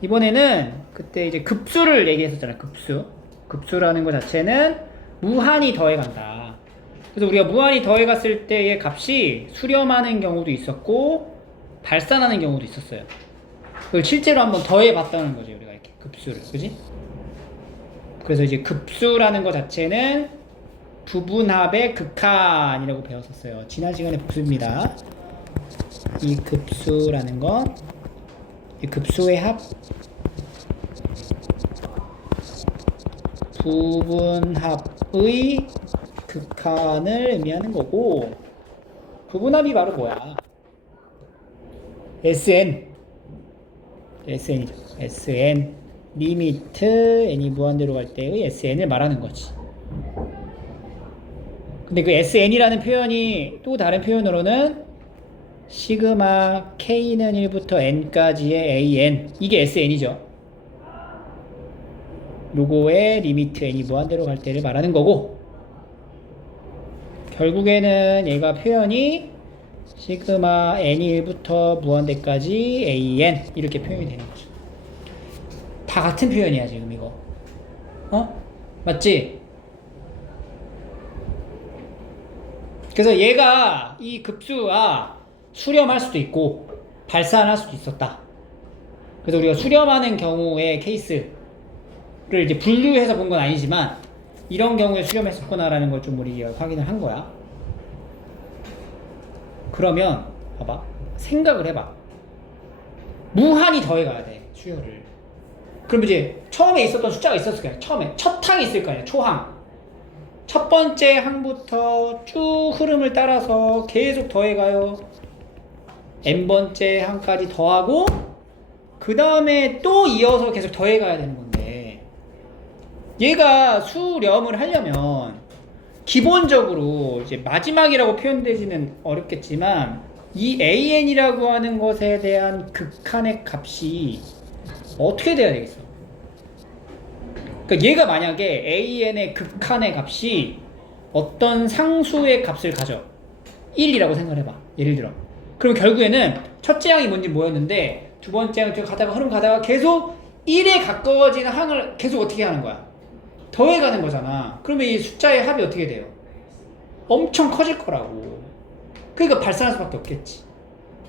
이번에는 그때 이제 급수를 얘기했었잖아요. 급수라는 것 자체는 무한히 더해간다. 그래서 우리가 무한히 더해갔을 때의 값이 수렴하는 경우도 있었고 발산하는 경우도 있었어요. 그걸 실제로 한번 더해봤다는 거죠. 우리가 이렇게 급수를, 그지? 그래서 이제 급수라는 것 자체는 부분합의 극한이라고 배웠었어요. 지난 시간에 복습입니다. 이 급수라는 건 이 급수의 합 부분합의 극한을 의미하는 거고, 부분합이 바로 뭐야? SN이죠. SN 리미트 n이 무한대로 갈 때의 SN을 말하는 거지. 근데 그 SN이라는 표현이 또 다른 표현으로는 시그마 K는 1부터 N까지의 AN, 이게 SN이죠. 요거의 리미트 n이 무한대로 갈 때를 말하는 거고, 결국에는 얘가 표현이 시그마 n이 1부터 무한대까지 AN 이렇게 표현이 되는 거죠. 다 같은 표현이야 지금 이거. 맞지? 그래서 얘가 이 급수가 수렴할 수도 있고 발산할 수도 있었다. 그래서 우리가 수렴하는 경우의 케이스를 이제 분류해서 본 건 아니지만 이런 경우에 수렴했었구나라는 걸 좀 우리가 확인을 한 거야. 그러면 봐봐, 생각을 해봐. 무한히 더해가야 돼 수열을. 그럼 이제 처음에 있었던 숫자가 있었을 거야. 처음에 첫 항이 있을 거 아니야. 초항. 첫 번째 항부터 쭉 흐름을 따라서 계속 더해가요. n번째 항까지 더하고 그 다음에 또 이어서 계속 더해가야 되는 건데, 얘가 수렴을 하려면 기본적으로 이제 마지막이라고 표현되지는 어렵겠지만 이 AN이라고 하는 것에 대한 극한의 값이 어떻게 돼야 되겠어? 그러니까 얘가 만약에 AN의 극한의 값이 어떤 상수의 값을 가져 1이라고 생각을 해봐. 예를 들어. 그럼 결국에는 첫째 항이 뭔지 뭐였는데 두 번째 항 가다가 흐름 가다가 계속 1에 가까워지는 항을 계속 어떻게 하는 거야? 더해가는 거잖아. 그러면 이 숫자의 합이 어떻게 돼요? 엄청 커질 거라고. 그러니까 발산할 수밖에 없겠지.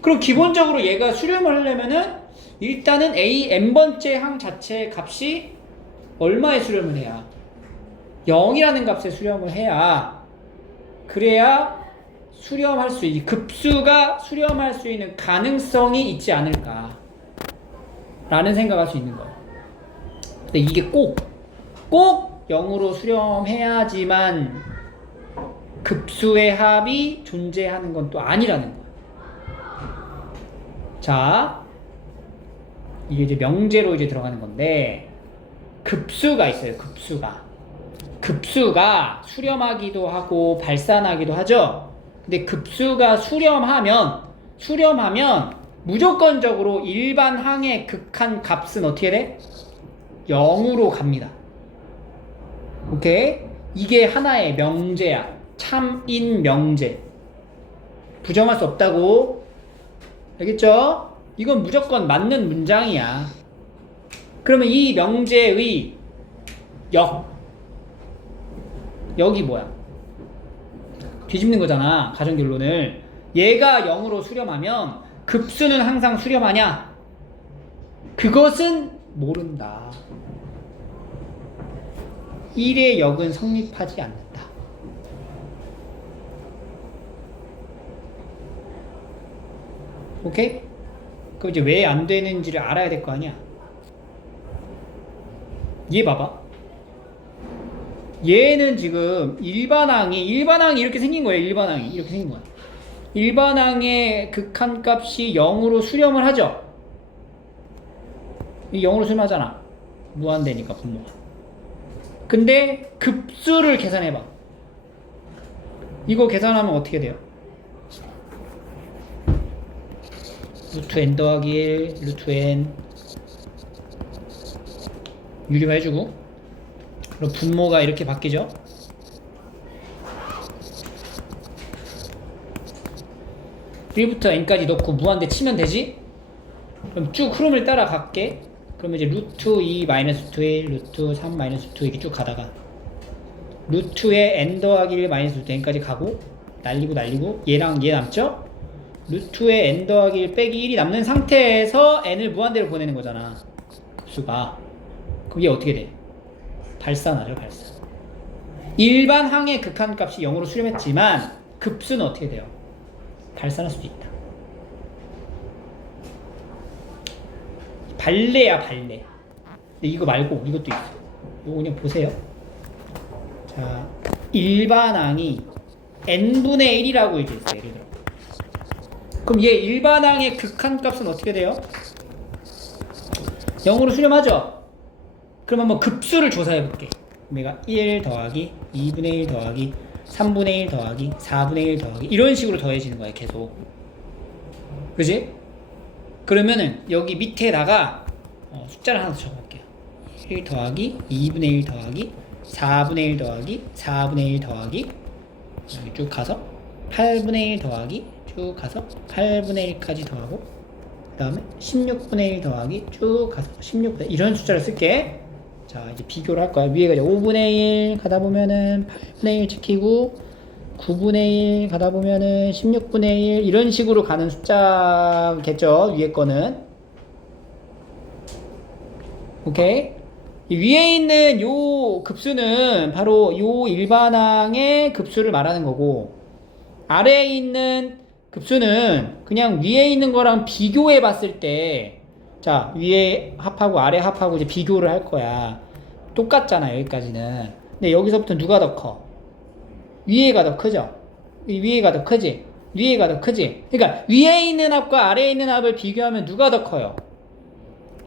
그럼 기본적으로 얘가 수렴을 하려면은 일단은 n번째 항 자체의 값이 얼마에 수렴을 해야? 0이라는 값에 수렴을 해야, 그래야 수렴할 수 있는, 급수가 수렴할 수 있는 가능성이 있지 않을까 라는 생각할 수 있는 거예요. 근데 이게 꼭 0으로 수렴해야지만 급수의 합이 존재하는 건 또 아니라는 거예요. 자, 이게 이제 명제로 이제 들어가는 건데, 급수가 있어요. 급수가 수렴하기도 하고 발산하기도 하죠. 근데 급수가 수렴하면 무조건적으로 일반 항의 극한 값은 어떻게 돼? 0으로 갑니다. 오케이? 이게 하나의 명제야. 참인 명제. 부정할 수 없다고. 알겠죠? 이건 무조건 맞는 문장이야. 그러면 이 명제의 역이 뭐야? 뒤집는 거잖아. 가정결론을. 얘가 0으로 수렴하면 급수는 항상 수렴하냐? 그것은 모른다. 1의 역은 성립하지 않는다. 오케이? 그럼 이제 왜 안 되는지를 알아야 될 거 아니야? 얘 봐봐. 얘는 지금 일반항이 이렇게 생긴 거예요. 일반항이 이렇게 생긴 거야. 일반항의 극한값이 0으로 수렴을 하죠. 이 0으로 수렴하잖아. 무한대니까 분모가. 근데 급수를 계산해봐. 이거 계산하면 어떻게 돼요? 루트 n 더하기 1 루트 n 유리화해주고, 그럼 분모가 이렇게 바뀌죠. 1부터 n까지 넣고 무한대 치면 되지? 그럼 쭉 흐름을 따라갈게. 그러면 이제 루트 2 마이너스 루트 1, 루트 3 마이너스 루트 이렇게 쭉 가다가 루트에 n 더하기 1 마이너스 루트 n까지 가고 날리고 얘랑 얘 남죠? 루트에 n 더하기 1 빼기 1이 남는 상태에서 n을 무한대로 보내는 거잖아. 급수가. 그게 어떻게 돼? 발산하죠, 발산. 일반 항의 극한값이 0으로 수렴했지만 급수는 어떻게 돼요? 발산할 수도 있다. 발레야, 발레. 근데 이거 말고 이것도 있어. 이거 그냥 보세요. 자, 일반항이 n분의 1이라고 얘기했어요. 예를 들어. 그럼 얘 일반항의 극한값은 어떻게 돼요? 0으로 수렴하죠? 그럼 한번 급수를 조사해 볼게. 내가 1 더하기 2분의 1 더하기 3분의 1 더하기 4분의 1 더하기 이런 식으로 더해지는 거야, 계속. 그지? 그러면은 여기 밑에다가 숫자를 하나 더 적어볼게요. 1 더하기 2분의 1 더하기 4분의 1 더하기 4분의 1 더하기 여기 쭉 가서 8분의 1 더하기 쭉 가서 8분의 1까지 더하고 그 다음에 16분의 1 더하기 쭉 가서 16분의 1 이런 숫자를 쓸게. 자, 이제 비교를 할 거야. 위에가 이제 5분의 1 가다 보면은 8분의 1 지키고 9분의 1 가다 보면은 16분의 1 이런 식으로 가는 숫자겠죠. 위에 거는. 오케이. 이 위에 있는 요 급수는 바로 요 일반항의 급수를 말하는 거고, 아래에 있는 급수는 그냥 위에 있는 거랑 비교해 봤을 때, 자, 위에 합하고 아래 합하고 이제 비교를 할 거야. 똑같잖아, 여기까지는. 근데 여기서부터 누가 더 커? 위에가 더 크죠? 위에가 더 크지? 위에가 더 크지? 그러니까 위에 있는 합과 아래에 있는 합을 비교하면 누가 더 커요?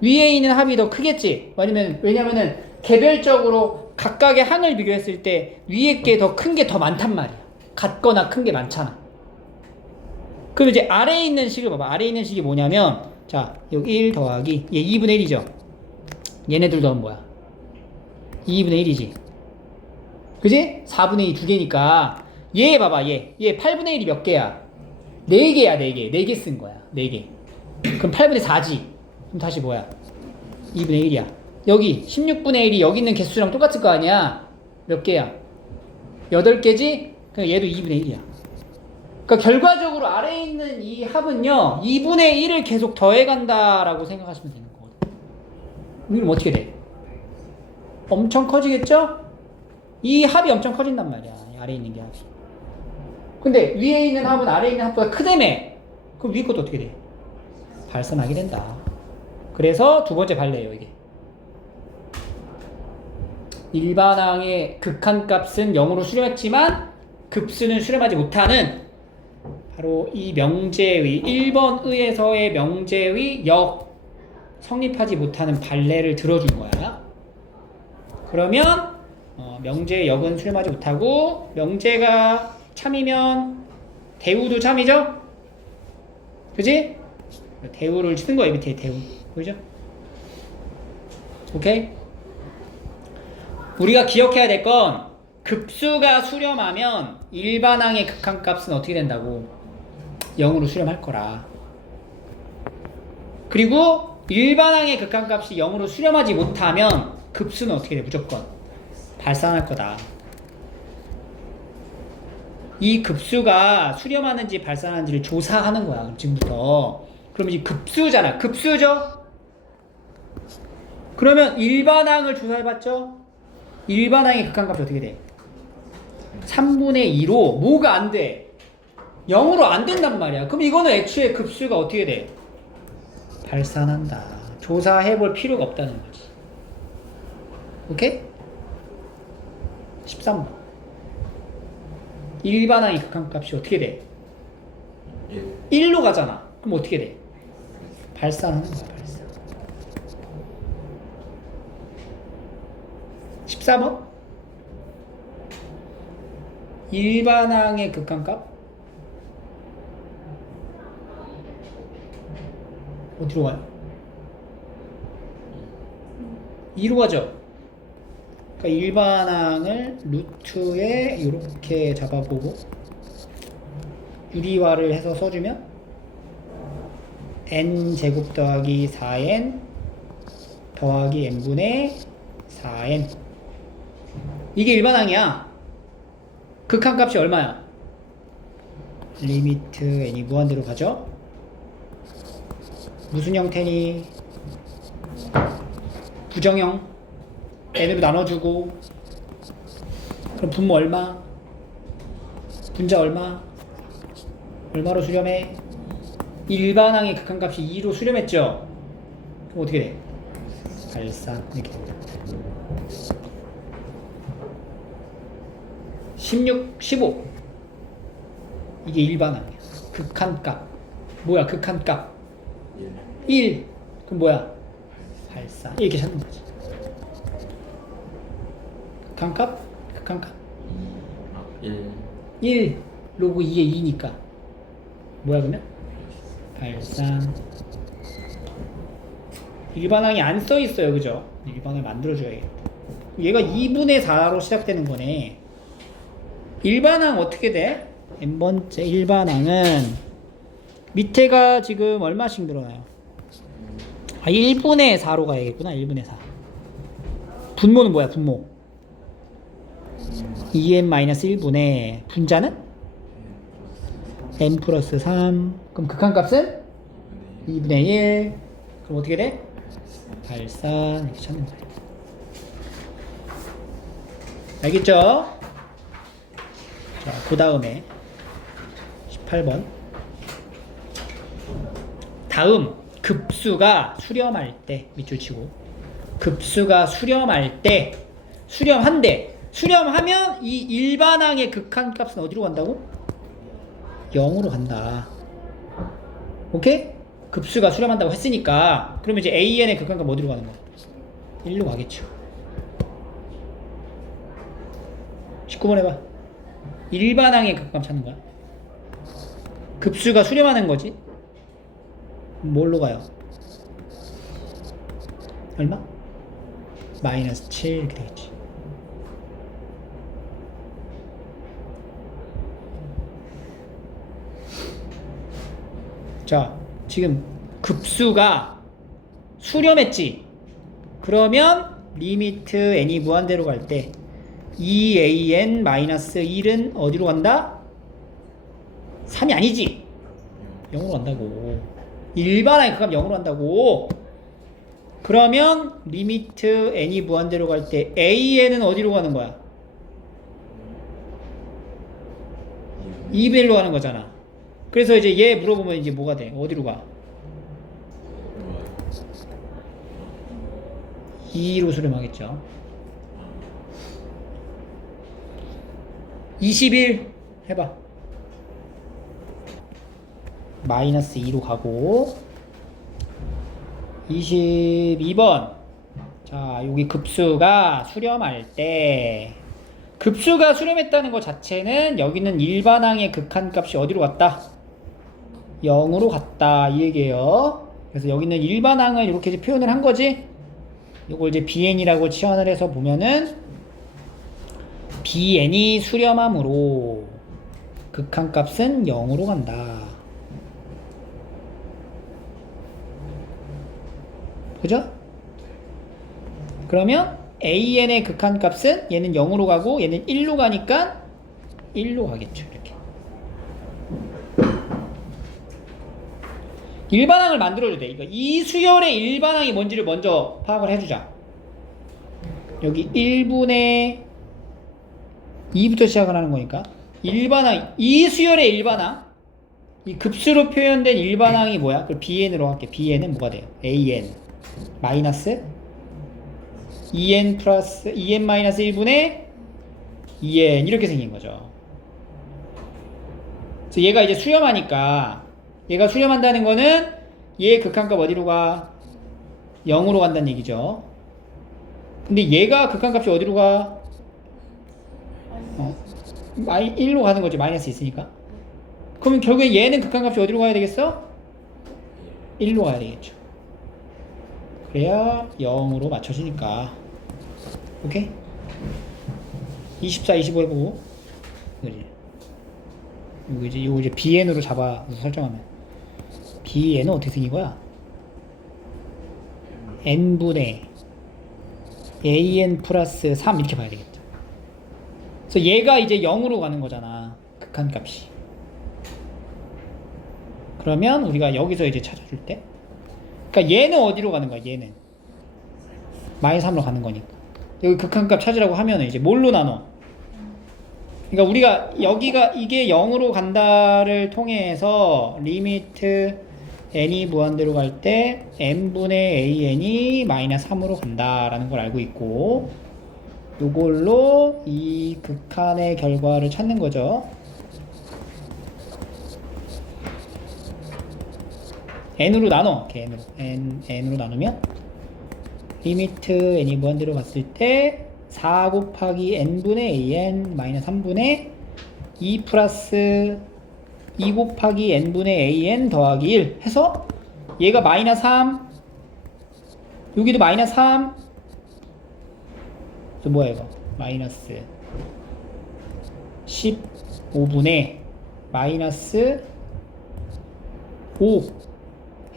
위에 있는 합이 더 크겠지? 왜냐면은 개별적으로 각각의 항을 비교했을 때 위에 게 더 큰 게 더 많단 말이야. 같거나 큰 게 많잖아. 그럼 이제 아래에 있는 식을 봐봐. 아래에 있는 식이 뭐냐면, 자, 여기 1 더하기 얘 2분의 1이죠? 얘네들 더하면 뭐야? 2분의 1이지? 그지? 4분의 2 두 개니까 얘 봐봐. 얘 8분의 1이 몇 개야? 4개야. 4개 4개 쓴 거야. 4개. 그럼 8분의 4지? 그럼 다시 뭐야? 2분의 1이야. 여기 16분의 1이 여기 있는 개수랑 똑같을 거 아니야? 몇 개야? 8개지? 그럼 얘도 2분의 1이야. 그러니까 결과적으로 아래에 있는 이 합은요 2분의 1을 계속 더해간다라고 생각하시면 되는 거거든요. 그럼 어떻게 돼? 엄청 커지겠죠? 이 합이 엄청 커진단 말이야. 아래에 있는 게 합이. 근데 위에 있는 합은 아래에 있는 합보다 크다며. 그럼 위에 것도 어떻게 돼? 발산하게 된다. 그래서 두 번째 발레예요, 이게. 일반항의 극한값은 0으로 수렴했지만 급수는 수렴하지 못하는 바로 이 명제의 1번 의에서의 명제의 성립하지 못하는 발레를 들어준 거야. 그러면 명제의 역은 수렴하지 못하고 명제가 참이면 대우도 참이죠? 그지? 대우를 쓰는 거야, 밑에 대우. 보이죠? 오케이? 우리가 기억해야 될 건 급수가 수렴하면 일반항의 극한값은 어떻게 된다고? 0으로 수렴할 거라. 그리고 일반항의 극한값이 0으로 수렴하지 못하면 급수는 어떻게 돼? 무조건 발산할 거다. 이 급수가 수렴하는지 발산하는지를 조사하는 거야, 지금부터. 그러면 이 급수잖아. 급수죠? 그러면 일반항을 조사해봤죠? 일반항의 극한값이 어떻게 돼? 3분의 2로 뭐가 안 돼? 0으로 안 된단 말이야. 그럼 이거는 애초에 급수가 어떻게 돼? 발산한다. 조사해볼 필요가 없다는 거지. 오케이? 13번. 일반항의 극한값이 어떻게 돼? 1로 가잖아. 그럼 어떻게 돼? 발산하는 거야, 발산. 14번. 일반항의 극한값 어디로 가요? 2로 가죠. 그러니까 일반항을 루트에 이렇게 잡아보고 유리화를 해서 써주면 n제곱 더하기 4n 더하기 n분의 4n. 이게 일반항이야. 극한값이 얼마야? 리미트 n이 무한대로 가죠? 무슨 형태니? 부정형. n으로 나눠주고. 그럼 분모 얼마? 분자 얼마? 얼마로 수렴해? 일반항의 극한값이 2로 수렴했죠? 그럼 어떻게 돼? 발산 이렇게 됩니다. 16, 15 이게 일반항이야. 극한값 뭐야? 극한값 1 그럼 뭐야? 발산 이렇게 찾는 거지. 극한값 1 로그 2의 2니까 뭐야 그러면? 발산. 일반항이 안 써있어요 그죠? 일반항을 만들어줘야겠다. 얘가 2분의 4로 시작되는 거네. 일반항 어떻게 돼? n번째 일반항은 밑에가 지금 얼마씩 늘어나요? 1분의 4로 가야겠구나. 1분의 4. 분모는 뭐야? 분모 2n-1분의 분자는? n 플러스 3. 그럼 극한값은? 2분의 1. 그럼 어떻게 돼? 발산 이렇게 찾는 거예요. 알겠죠? 자, 그 다음에 18번. 다음 급수가 수렴할 때 밑줄 치고 급수가 수렴할 때 수렴한대. 수렴하면 이 일반항의 극한값은 어디로 간다고? 0으로 간다. 오케이? 급수가 수렴한다고 했으니까 그러면 이제 AN의 극한값 어디로 가는 거야? 1로 가겠죠. 19번 해봐. 일반항의 극한값 찾는 거야. 급수가 수렴하는 거지. 뭘로 가요? 얼마? 마이너스 7 이렇게 되겠지. 자, 지금 급수가 수렴했지. 그러면 리미트 n이 무한대로 갈 때 2an-1은 어디로 간다? 3이 아니지. 0으로 간다고. 일반항의 극값 0으로 간다고. 그러면 리미트 n이 무한대로 갈 때 an은 어디로 가는 거야? 2분의 1로 가는 거잖아. 그래서 이제 얘 물어보면 이제 뭐가 돼? 어디로 가? 2로 수렴하겠죠. 21 해봐. 마이너스 2로 가고 22번. 자, 여기 급수가 수렴할 때 급수가 수렴했다는 것 자체는 여기는 일반항의 극한값이 어디로 갔다? 0으로 갔다 이 얘기예요. 그래서 여기는 일반항을 이렇게 이제 표현을 한 거지. 이걸 이제 bn이라고 치환을 해서 보면은 bn이 수렴함으로 극한값은 0으로 간다. 그죠? 그러면 an의 극한값은 얘는 0으로 가고 얘는 1로 가니까 1로 가겠죠. 이렇게 일반항을 만들어도 돼. 이 수열의 일반항이 뭔지를 먼저 파악을 해주자. 여기 1분의 2부터 시작을 하는 거니까 일반항, 이 수열의 일반항, 이 급수로 표현된 일반항이 뭐야? 그걸 bn으로 할게. bn은 뭐가 돼요? an 마이너스 2n 플러스 2n 마이너스 1분의 2n 이렇게 생긴 거죠. 그래서 얘가 이제 수렴하니까 얘가 수렴한다는 거는 얘의 극한값 어디로 가? 0으로 간다는 얘기죠. 근데 얘가 극한값이 어디로 가? 1로 가는 거지. 마이너스 있으니까. 그러면 결국에 얘는 극한값이 어디로 가야 되겠어? 1로 가야 되겠죠. 그래야 0으로 맞춰지니까. 오케이? 24, 25 해보고. 그지? 이거 이제 bn으로 잡아서 설정하면. bn은 어떻게 생긴 거야? n분의 an 플러스 3 이렇게 봐야 되겠죠. 그래서 얘가 이제 0으로 가는 거잖아. 극한값이. 그러면 우리가 여기서 이제 찾아줄 때, 그러니까 얘는 어디로 가는 거야? 얘는 마이너스 3으로 가는 거니까. 여기 극한값 찾으라고 하면은 이제 뭘로 나눠? 그러니까 우리가 여기가 이게 0으로 간다를 통해서 리미트 n이 무한대로 갈 때 n분의 an이 마이너스 3으로 간다라는 걸 알고 있고, 요걸로 이 극한의 결과를 찾는 거죠. n으로 나눠. 이렇게 n으로 나누면 리미트 n이 무한대로 갔을 때 4 곱하기 n분의 an 마이너스 3분의 2 플러스 2 곱하기 n분의 an 더하기 1 해서 얘가 마이너스 3, 여기도 마이너스 3, 그래서 뭐야 이거? 마이너스 15분의 마이너스 5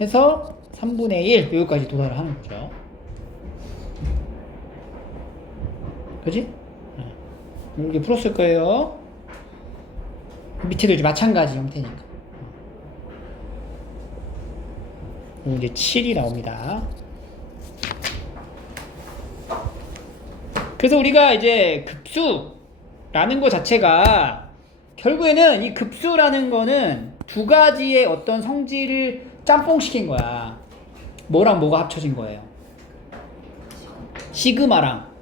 해서 3분의 1 여기까지 도달을 하는 거죠. 그지? 이렇게 풀었을 거예요. 밑에도 이제 마찬가지 형태니까. 이제 7이 나옵니다. 그래서 우리가 이제 급수라는 것 자체가 결국에는 이 급수라는 거는 두 가지의 어떤 성질을 짬뽕시킨 거야. 뭐랑 뭐가 합쳐진 거예요? 시그마랑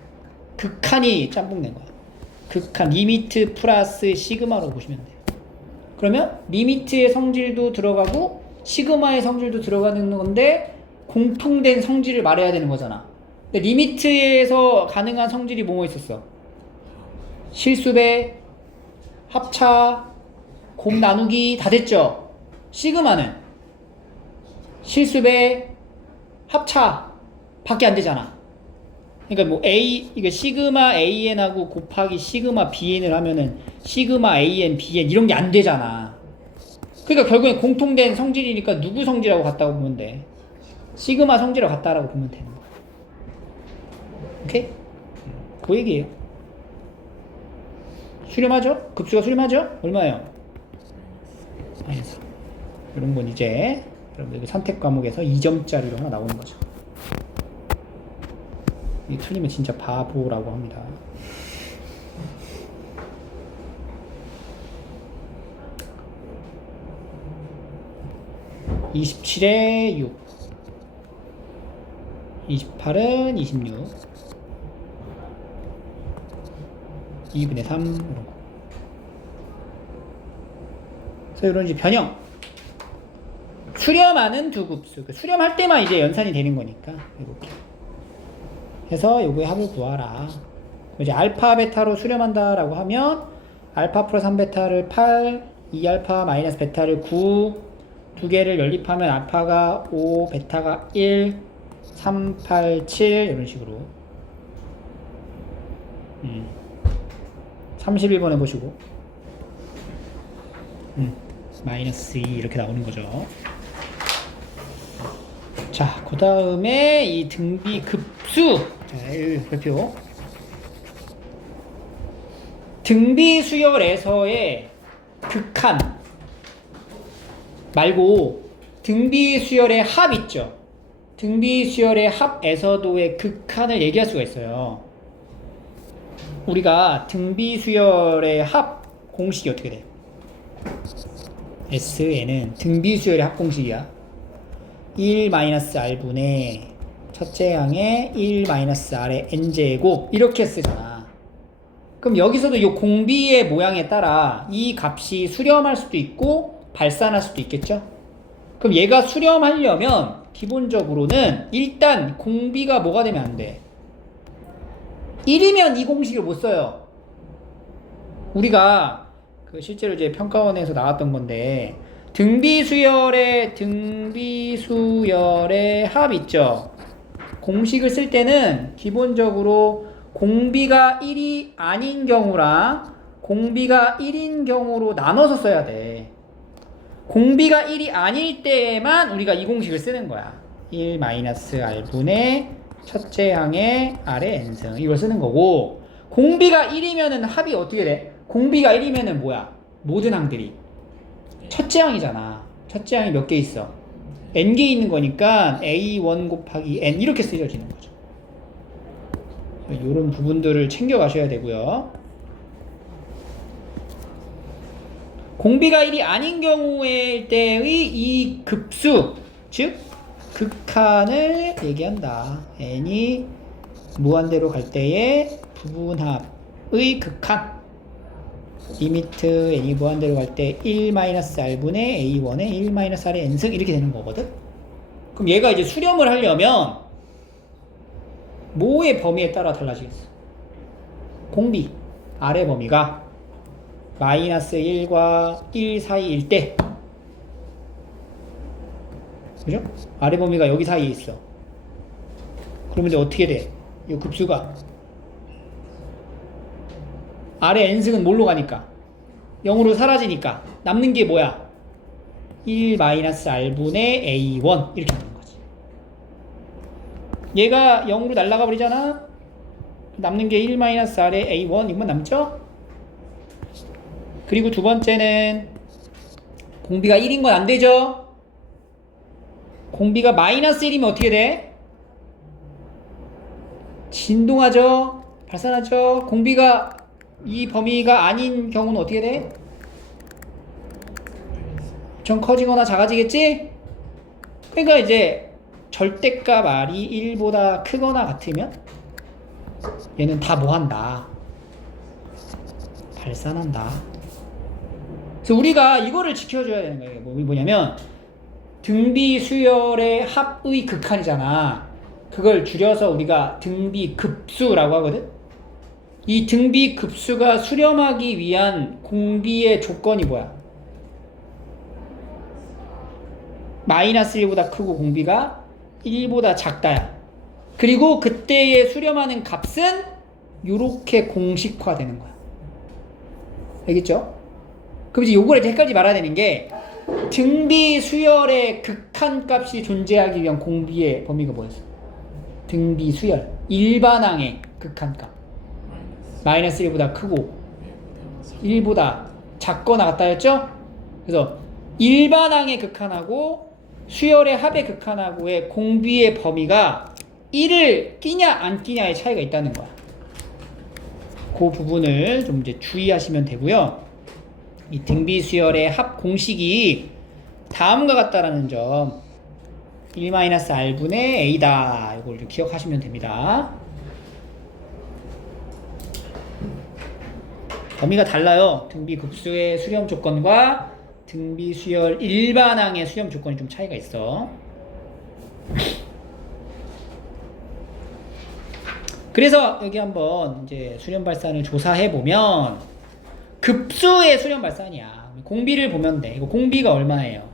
극한이 짬뽕된 거야. 극한 리미트 플러스 시그마로 보시면 돼요. 그러면 리미트의 성질도 들어가고 시그마의 성질도 들어가는 건데 공통된 성질을 말해야 되는 거잖아. 근데 리미트에서 가능한 성질이 뭐뭐 있었어? 실수배, 합차, 곱 나누기 다 됐죠? 시그마는 실수배, 합차 밖에 안 되잖아. 그러니까 뭐 이거 시그마 AN하고 곱하기 시그마 BN을 하면은 시그마 AN, BN 이런 게 안 되잖아. 그러니까 결국엔 공통된 성질이니까 누구 성질하고 같다고 보면 돼. 시그마 성질하고 같다라고 보면 되는 거야. 오케이? 그 얘기예요. 수렴하죠? 급수가 수렴하죠? 얼마예요? 마이너스. 이런 건 이제 여러분들 선택 과목에서 2점짜리로 하나 나오는 거죠. 이 틀리면 진짜 바보라고 합니다. (27에 6) 28은 26 2분의 3 이런 거. 그래서 이런 이제 변형 수렴하는 두 급수. 수렴할 때만 이제 연산이 되는 거니까 이렇게 해서 요거의 합을 구하라. 이제 알파 베타로 수렴한다라고 하면 알파 플러스 3베타를 8, 2알파 마이너스 베타를 9, 두 개를 연립하면 알파가 5, 베타가 1, 3, 8, 7 이런 식으로 31번 해보시고 마이너스 2 이렇게 나오는 거죠. 자, 그 다음에 이 등비 급수. 자, 발표. 등비 수열에서의 극한 말고 등비 수열의 합 있죠. 등비 수열의 합에서도의 극한을 얘기할 수가 있어요. 우리가 등비 수열의 합 공식이 어떻게 돼? SN은 등비 수열의 합 공식이야. 1-R분의 첫째 항에 1-R의 n제곱 이렇게 쓰잖아. 그럼 여기서도 이 공비의 모양에 따라 이 값이 수렴할 수도 있고 발산할 수도 있겠죠. 그럼 얘가 수렴하려면 기본적으로는 일단 공비가 뭐가 되면 안 돼? 1이면 이 공식을 못 써요. 우리가 실제로 이제 평가원에서 나왔던 건데 등비수열의 합 있죠. 공식을 쓸 때는 기본적으로 공비가 1이 아닌 경우랑 공비가 1인 경우로 나눠서 써야 돼. 공비가 1이 아닐 때에만 우리가 이 공식을 쓰는 거야. 1-R분의 첫째 항의 아래 n승 이걸 쓰는 거고, 공비가 1이면은 합이 어떻게 돼? 공비가 1이면은 뭐야? 모든 항들이 첫째 항이잖아. 첫째 항이 몇 개 있어? n개 있는 거니까 a1 곱하기 n 이렇게 쓰여지는 거죠. 이런 부분들을 챙겨 가셔야 되고요. 공비가 1이 아닌 경우의 때의 이 급수, 즉 극한을 얘기한다. n이 무한대로 갈 때의 부분합의 극한, 리미트 n이 무한대로 갈 때 1-r분의 a1의 1-r의 n승 이렇게 되는 거거든. 그럼 얘가 이제 수렴을 하려면 뭐의 범위에 따라 달라지겠어? 공비 아래 범위가 마이너스 1과 1 사이일 때, 그죠? 아래 범위가 여기 사이에 있어. 그러면 이제 어떻게 돼? 이 급수가 아래 n승은 뭘로 가니까? 0으로 사라지니까 남는 게 뭐야? 1-r분의 a1 이렇게 되는 거지. 얘가 0으로 날아가 버리잖아? 남는 게 1-r의 a1 이것만 남죠? 그리고 두 번째는 공비가 1인 건 안 되죠? 공비가 마이너스 1이면 어떻게 돼? 진동하죠? 발산하죠? 공비가 이 범위가 아닌 경우는 어떻게 돼? 좀 커지거나 작아지겠지? 그러니까 이제 절대값 r이 1보다 크거나 같으면 얘는 다 뭐한다? 발산한다. 그래서 우리가 이거를 지켜줘야 되는 거예요. 뭐냐면 등비 수열의 합의 극한이잖아. 그걸 줄여서 우리가 등비 급수라고 하거든. 이 등비 급수가 수렴하기 위한 공비의 조건이 뭐야? 마이너스 1보다 크고 공비가 1보다 작다야. 그리고 그때의 수렴하는 값은 요렇게 공식화되는 거야. 알겠죠? 그럼 이제 요거를 헷갈리지 말아야 되는 게, 등비 수열의 극한 값이 존재하기 위한 공비의 범위가 뭐였어? 등비 수열 일반항의 극한 값 마이너스 1보다 크고 1보다 작거나 같다였죠? 그래서 일반항의 극한하고 수열의 합의 극한하고의 공비의 범위가 1을 끼냐 안 끼냐의 차이가 있다는 거야. 그 부분을 좀 이제 주의하시면 되고요. 이 등비 수열의 합 공식이 다음과 같다라는 점, 1-r분의 a다. 이걸 좀 기억하시면 됩니다. 범위가 달라요. 등비 급수의 수렴 조건과 등비 수열 일반항의 수렴 조건이 좀 차이가 있어. 그래서 여기 한번 이제 수렴 발산을 조사해 보면 급수의 수렴 발산이야. 공비를 보면 돼. 이거 공비가 얼마예요?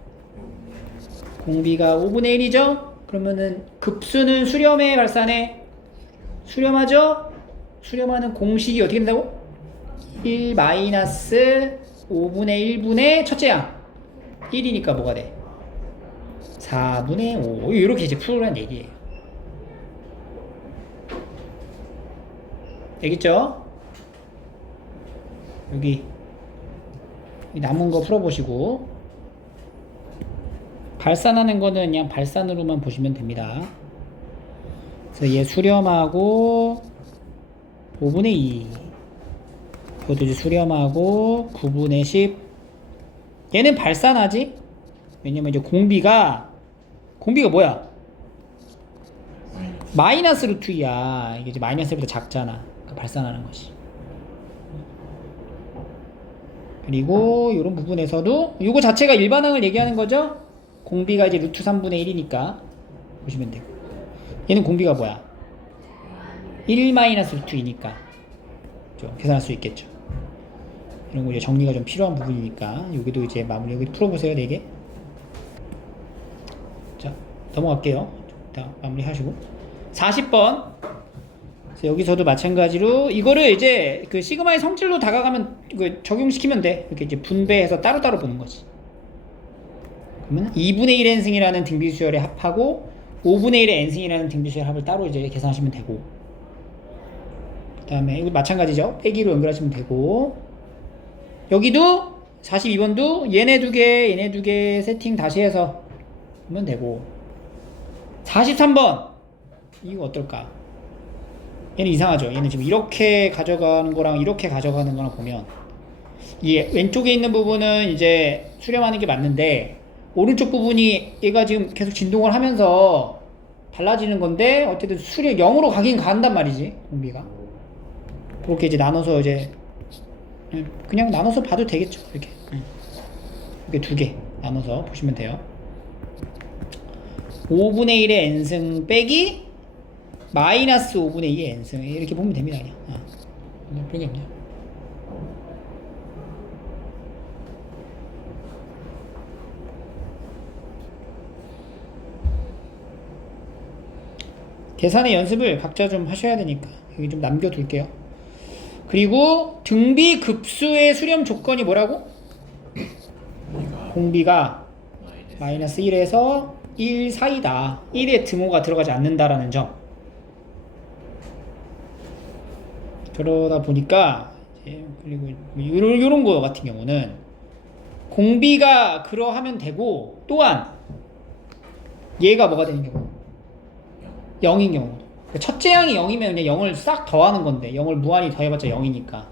공비가 5분의 1이죠? 그러면은 급수는 수렴에 발산에 수렴하죠? 수렴하는 공식이 어떻게 된다고? 1 마이너스 5분의 1분의 첫째 항 1이니까 뭐가 돼? 4분의 5 이렇게 이제 풀으란 얘기예요. 알겠죠? 여기 남은 거 풀어보시고, 발산하는 거는 그냥 발산으로만 보시면 됩니다. 그래서 얘 수렴하고 5분의 2, 이것도 이제 수렴하고 9분의 10. 얘는 발산하지? 왜냐면 이제 공비가 뭐야? 마이너스 루트 2야. 이게 이제 마이너스 1보다 작잖아. 그러니까 발산하는 것이. 그리고 이런 부분에서도 이거 자체가 일반항을 얘기하는 거죠? 공비가 이제 루트 3분의 1이니까 보시면 되고, 얘는 공비가 뭐야? 1 마이너스 루트 2니까 좀 계산할 수 있겠죠. 이런 거 이제 정리가 좀 필요한 부분이니까 여기도 이제 마무리, 여기 풀어보세요. 4개. 자, 넘어갈게요. 다 마무리 하시고 40번. 여기서도 마찬가지로 이거를 이제 그 시그마의 성질로 다가가면 그 적용시키면 돼. 이렇게 이제 분배해서 따로따로 보는 거지. 그러면 2분의 1 n승이라는 등비수열의 합하고 5분의 1의 n승이라는 등비수열 합을 따로 이제 계산하시면 되고, 그 다음에 이거 마찬가지죠. 빼기로 연결하시면 되고, 여기도 42번도 얘네 두 개 세팅 다시 해서 하면 되고, 43번 이거 어떨까? 얘는 이상하죠. 얘는 지금 이렇게 가져가는 거랑 이렇게 가져가는 거랑 보면 이 왼쪽에 있는 부분은 이제 수렴하는 게 맞는데, 오른쪽 부분이 얘가 지금 계속 진동을 하면서 달라지는 건데, 어쨌든 수렴 0으로 가긴 간단 말이지, 공비가. 그렇게 이제 나눠서 이제 그냥 나눠서 봐도 되겠죠. 이렇게 두 개 나눠서 보시면 돼요. 5분의 1의 n승 빼기 마이너스 5분의 2의 n승, 이렇게 보면 됩니다. 그냥 그런 게 없네요. 계산의 연습을 각자 좀 하셔야 되니까 여기 좀 남겨둘게요. 그리고 등비급수의 수렴 조건이 뭐라고? 공비가 마이너스 1에서 1 사이다. 1의 등호가 들어가지 않는다라는 점. 그러다 보니까 이제, 그리고 이런 거 같은 경우는 공비가 그러하면 되고, 또한 얘가 뭐가 되는 경우? 0인 경우. 첫째 양이 0이면 그냥 0을 싹 더하는 건데, 0을 무한히 더해봤자 0이니까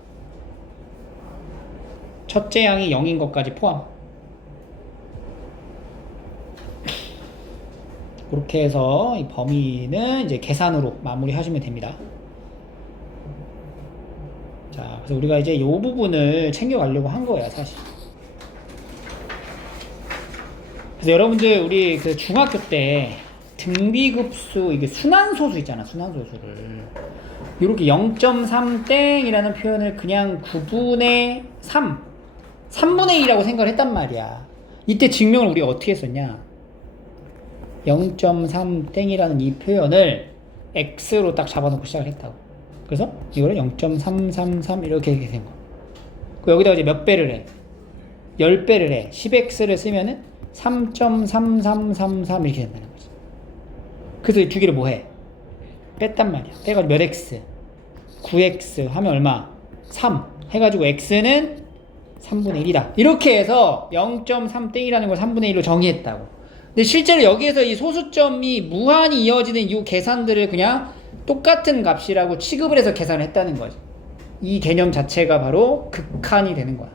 첫째 양이 0인 것까지 포함. 그렇게 해서 이 범위는 이제 계산으로 마무리 하시면 됩니다. 자, 그래서 우리가 이제 이 부분을 챙겨가려고 한 거야, 사실. 그래서 여러분들, 우리 그 중학교 때 등비급수, 이게 순환소수 있잖아, 순환소수를. 이렇게 0.3땡이라는 표현을 그냥 9분의 3, 3분의 2라고 생각을 했단 말이야. 이때 증명을 우리가 어떻게 했었냐? 0.3땡이라는 이 표현을 x로 딱 잡아놓고 시작을 했다고. 그래서 이거를 0.333 이렇게 된 거. 여기다가 이제 몇 배를 해? 10배를 해. 10x를 쓰면은 3.3333 이렇게 된다는 거지. 그래서 이 두 개를 뭐 해? 뺐단 말이야. 빼가지고 몇 x? 9x 하면 얼마? 3 해가지고 x는 3분의 1이다. 이렇게 해서 0.3땡이라는 걸 3분의 1로 정의했다고. 근데 실제로 여기에서 이 소수점이 무한히 이어지는 이 계산들을 그냥 똑같은 값이라고 취급을 해서 계산을 했다는 거지. 이 개념 자체가 바로 극한이 되는 거야.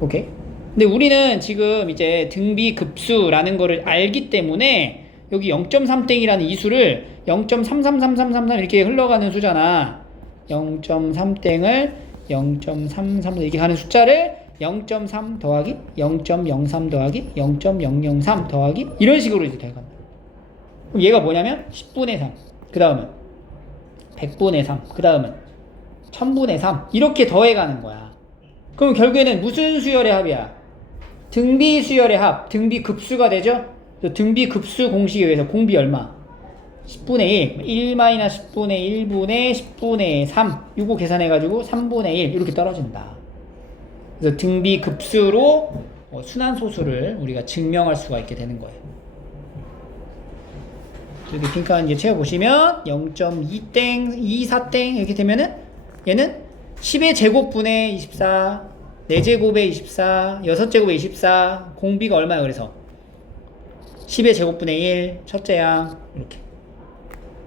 오케이? 근데 우리는 지금 이제 등비급수라는 거를 알기 때문에 여기 0.3땡이라는 이 수를 0.333333 이렇게 흘러가는 수잖아. 0.3땡을 0.33 이렇게 가는 숫자를 0.3 더하기 0.03 더하기 0.003 더하기 이런 식으로 이제 돼간다. 그럼 얘가 뭐냐면 10분의 3, 그 다음은 100분의 3, 그 다음은 1000분의 3 이렇게 더해가는 거야. 그럼 결국에는 무슨 수열의 합이야? 등비수열의 합, 등비급수가 되죠? 등비급수 공식에 의해서 공비 얼마? 10분의 1, 1-10분의 1분의 10분의 3 이거 계산해가지고 3분의 1 이렇게 떨어진다. 그래서 등비급수로 순환소수를 우리가 증명할 수가 있게 되는 거예요. 여기 빈칸 이제 채워보시면 0.2땡, 24땡 이렇게 되면은 얘는 10의 제곱분의 24, 4제곱의 24, 6제곱의 24, 공비가 얼마예요? 그래서 10의 제곱분의 1, 첫째 양 이렇게.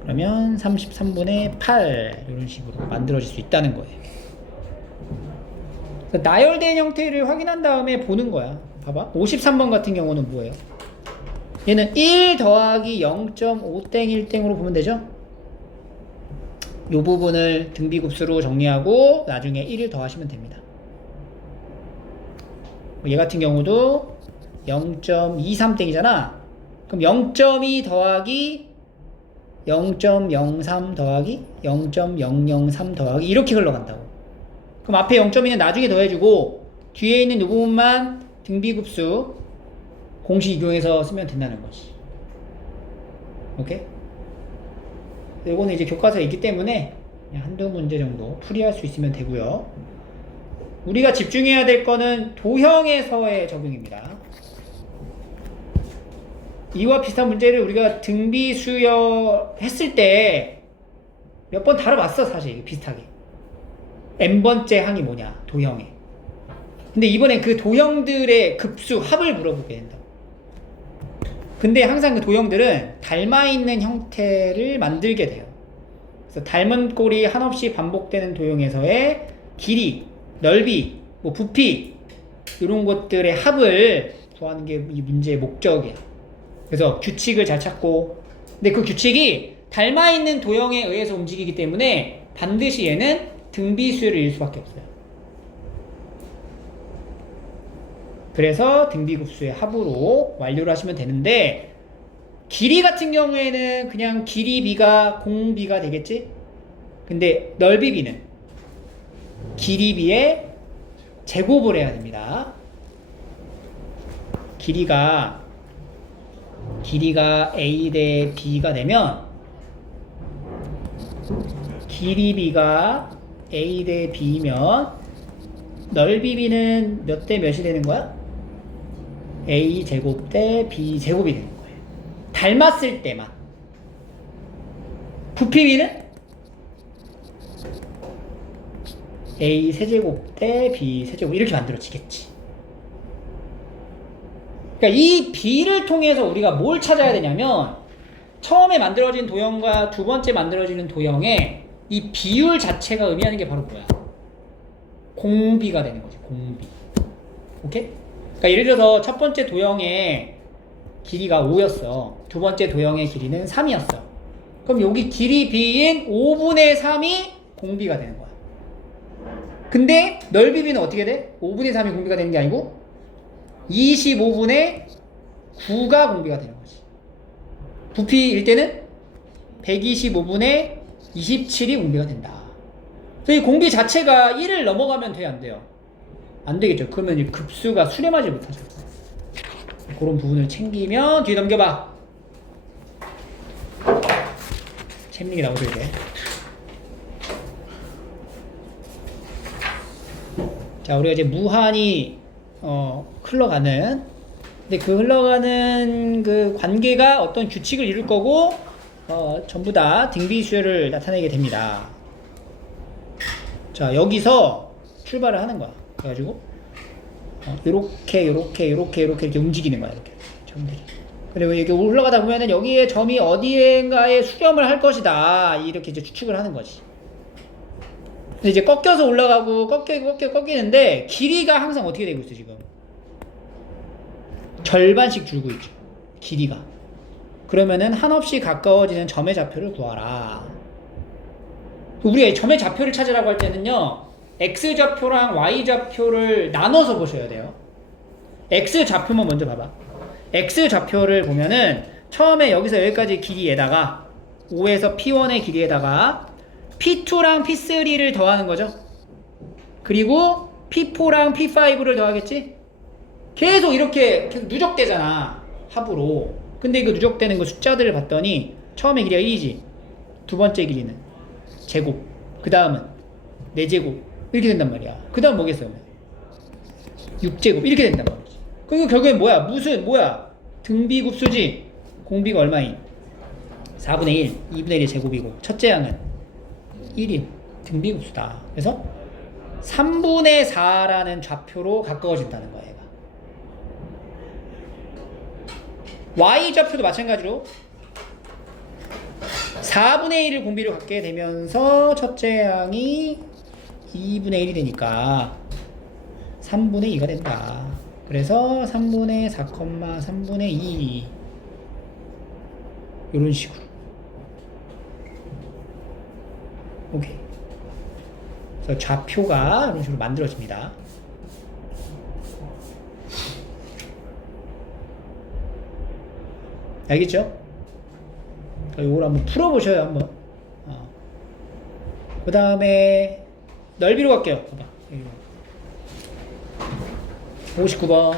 그러면 33분의 8 이런 식으로 만들어질 수 있다는 거예요. 나열된 형태를 확인한 다음에 보는 거야. 봐봐. 53번 같은 경우는 뭐예요? 얘는 1 더하기 0.5땡1땡으로 보면 되죠? 이 부분을 등비급수로 정리하고 나중에 1을 더하시면 됩니다. 얘 같은 경우도 0.23땡이잖아. 그럼 0.2 더하기 0.03 더하기 0.003 더하기 이렇게 흘러간다고. 그럼 앞에 0.2는 나중에 더해주고 뒤에 있는 이 부분만 등비급수 공식 이용해서 쓰면 된다는 거지. 오케이? 이거는 이제 교과서에 있기 때문에 한두 문제 정도 풀이할 수 있으면 되고요. 우리가 집중해야 될 거는 도형에서의 적용입니다. 이와 비슷한 문제를 우리가 등비 수열 했을 때 몇 번 다뤄봤어 사실 비슷하게. n번째 항이 뭐냐 도형에. 근데 이번엔 그 도형들의 급수 합을 물어보게 된다. 근데 항상 그 도형들은 닮아있는 형태를 만들게 돼요. 그래서 닮은 꼴이 한없이 반복되는 도형에서의 길이, 넓이, 뭐 부피 이런 것들의 합을 구하는 게 이 문제의 목적이야. 그래서 규칙을 잘 찾고, 근데 그 규칙이 닮아있는 도형에 의해서 움직이기 때문에 반드시 얘는 등비수열일 수밖에 없어요. 그래서 등비급수의 합으로 완료를 하시면 되는데, 길이 같은 경우에는 그냥 길이 b가 공b가 되겠지? 근데 넓이 b는 길이 b의 제곱을 해야 됩니다. 길이가 a 대 b가 되면 길이 b가 a 대 b면 넓이 b는 몇 대 몇이 되는 거야? a 제곱 대 b 제곱이 되는 거예요. 닮았을 때만. 부피 b는 a 세제곱 대 b 세제곱 이렇게 만들어지겠지. 그러니까 이 b를 통해서 우리가 뭘 찾아야 되냐면 처음에 만들어진 도형과 두 번째 만들어지는 도형의 이 비율 자체가 의미하는 게 바로 뭐야? 공비가 되는 거지. 공비. 오케이? 그러니까 예를 들어서 첫 번째 도형의 길이가 5였어. 두 번째 도형의 길이는 3이었어. 그럼 여기 길이 b인 5분의 3이 공비가 되는 거야. 근데 넓이 b는 어떻게 돼? 5분의 3이 공비가 되는 게 아니고 25분의 9가 공비가 되는 거지. 부피일 때는 125분의 27이 공비가 된다. 그래서 이 공비 자체가 1을 넘어가면 돼요, 안 돼요? 안 되겠죠. 그러면 이 급수가 수렴하지 못하죠. 그런 부분을 챙기면 뒤에 넘겨봐. 재밌는 게 나오죠, 이제. 자, 우리가 이제 무한히 흘러가는, 근데 그 흘러가는 그 관계가 어떤 규칙을 이룰 거고 전부 다 등비수열을 나타내게 됩니다. 자, 여기서 출발을 하는 거야. 그래가지고 요렇게 이렇게 움직이는 거야. 이렇게 점들이. 그리고 이렇게 올라가다 보면은 여기에 점이 어디엔가에 수렴을 할 것이다. 이렇게 이제 추측을 하는 거지. 근데 이제 꺾여서 올라가고 꺾이는데 길이가 항상 어떻게 되고 있어 지금? 절반씩 줄고 있죠. 길이가. 그러면은 한없이 가까워지는 점의 좌표를 구하라. 우리가 이 점의 좌표를 찾으라고 할 때는요, x 좌표랑 y 좌표를 나눠서 보셔야 돼요. x 좌표만 먼저 봐봐. x 좌표를 보면은 처음에 여기서 여기까지 길이에다가 5에서 p1의 길이에다가 p2랑 p3를 더하는 거죠. 그리고 p4랑 p5를 더하겠지? 계속 이렇게 계속 누적되잖아, 합으로. 근데 이거 누적되는 거 숫자들을 봤더니 처음에 길이가 1이지. 두 번째 길이는 제곱, 그 다음은 4제곱 이렇게 된단 말이야. 그 다음 뭐겠어? 6제곱 이렇게 된단 말이지. 그럼 결국엔 뭐야? 뭐야? 등비급수지. 공비가 얼마인? 4분의 1, 2분의 1의 제곱이고 첫째 항은 1인 등비급수다. 그래서 3분의 4라는 좌표로 가까워진다는 거야, 얘가. y 좌표도 마찬가지로 4분의 1을 공비로 갖게 되면서 첫째 항이 2분의 1이 되니까 3분의 2가 된다. 그래서 3분의 4, 3분의 2 이런 식으로. 오케이. 그래서 좌표가 이런 식으로 만들어집니다. 알겠죠? 이걸 한번 풀어보셔요, 한번. 그 다음에 넓이로 갈게요. 봐봐. 59번.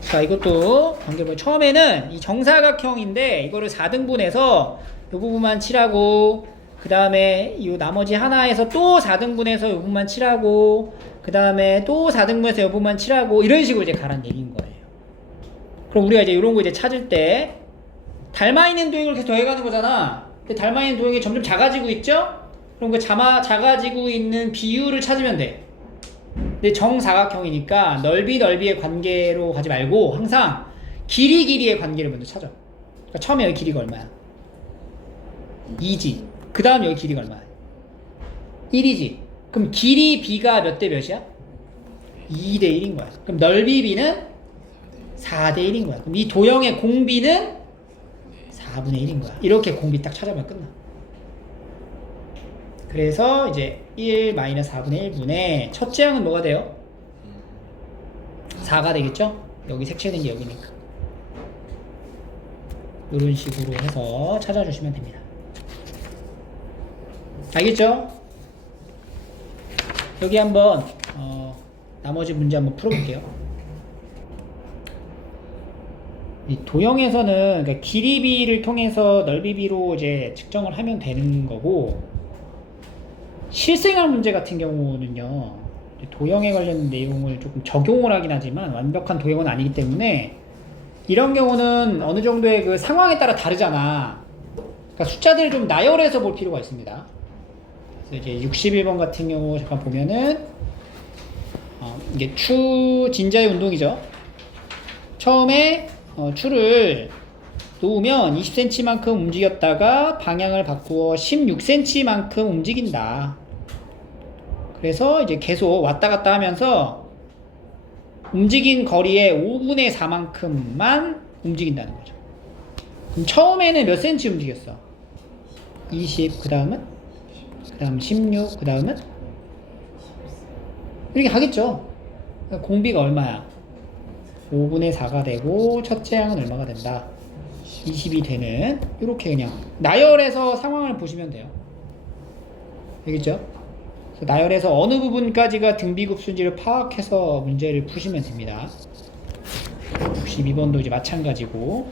자, 이것도 관계본 처음에는 이 정사각형인데 이거를 4등분해서 이 부분만 칠하고, 그 다음에 이 나머지 하나에서 또 4등분해서 이 부분만 칠하고, 그 다음에 또 4등분해서 이 부분만 칠하고, 이런 식으로 이제 가란 얘기인 거예요. 그럼 우리가 이제 이런 거 이제 찾을 때 닮아 있는 도형을 계속 더해가는 거잖아. 근데 닮아 있는 도형이 점점 작아지고 있죠? 그럼 그 작아지고 있는 비율을 찾으면 돼. 근데 정사각형이니까 넓이의 관계로 가지 말고 항상 길이의 관계를 먼저 찾아. 그러니까 처음에 여기 길이가 얼마야? 2지. 그 다음 여기 길이가 얼마야? 1이지. 그럼 길이 b가 몇 대 몇이야? 2대 1인 거야. 그럼 넓이 b는 4대 1인 거야. 그럼 이 도형의 공비는 4분의 1인 거야. 이렇게 공비 딱 찾아보면 끝나. 그래서 이제 1 마이너스 4분의 1분의 첫째 항은 뭐가 돼요? 4가 되겠죠? 여기 색채된 게 여기니까. 이런 식으로 해서 찾아주시면 됩니다. 알겠죠? 여기 한번 나머지 문제 한번 풀어볼게요. 이 도형에서는 그러니까 길이비를 통해서 넓이비로 이제 측정을 하면 되는 거고, 실생활 문제 같은 경우는요, 도형에 관련 내용을 조금 적용을 하긴 하지만 완벽한 도형은 아니기 때문에 이런 경우는 어느 정도의 그 상황에 따라 다르잖아. 그러니까 숫자들을 좀 나열해서 볼 필요가 있습니다. 그래서 이제 61번 같은 경우 잠깐 보면은 이게 추진자의 운동이죠. 처음에 추를 놓으면 20cm만큼 움직였다가 방향을 바꾸어 16cm만큼 움직인다. 그래서 이제 계속 왔다 갔다 하면서 움직인 거리의 5분의 4만큼만 움직인다는 거죠. 그럼 처음에는 몇 cm 움직였어? 20, 그 다음은? 그 다음 16, 그 다음은? 이렇게 가겠죠. 공비가 얼마야? 5분의 4가 되고 첫째 항은 얼마가 된다? 20이 되는, 이렇게 그냥 나열해서 상황을 보시면 돼요. 알겠죠? 나열해서 어느 부분까지가 등비급수인지를 파악해서 문제를 푸시면 됩니다. 62번도 이제 마찬가지고.